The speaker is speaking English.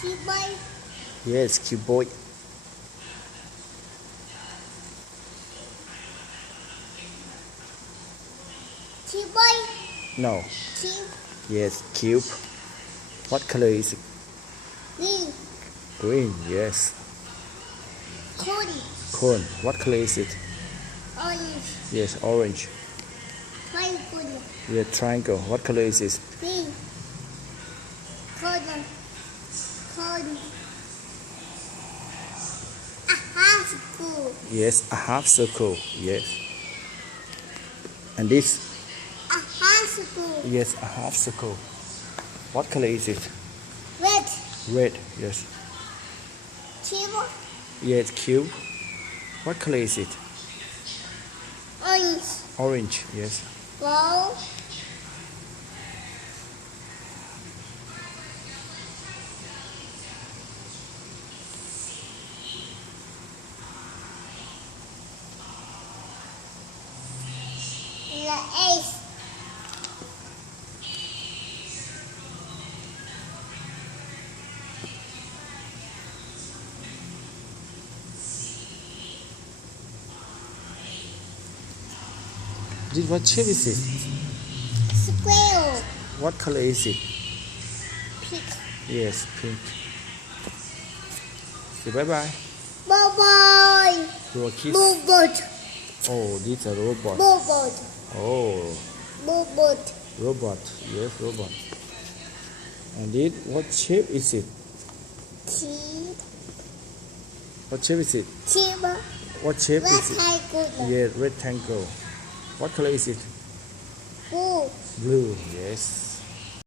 Keyboard. Yes, keyboard. Keyboard. No. Cube. Yes, cube. What color is it? Green. Green. Yes. Cone. Cone. What color is it? Orange. Yes, orange. Triangle. Yeah, triangle. What color is it? Green. Cone. Cone. A half circle. Yes, a half circle. Yes. And this? A half circle. Yes, a half circle. What color is it? Red. Red. Yes. Cube. Yes, cube. What color is it? Orange. Orange. Yes. Ball. The ace. This what shape is it? Square. What color is it? Pink. Yes, pink. Say bye bye. Bye-bye. Do a kiss. Robot. Oh, this is a robot. Robot. Oh, Robot. robot. Yes, robot. And this what shape is it? Cube. What shape is it? Cube. What shape is it? Rectangle. Yeah, rectangle. What color is it? Blue. Blue. Yes.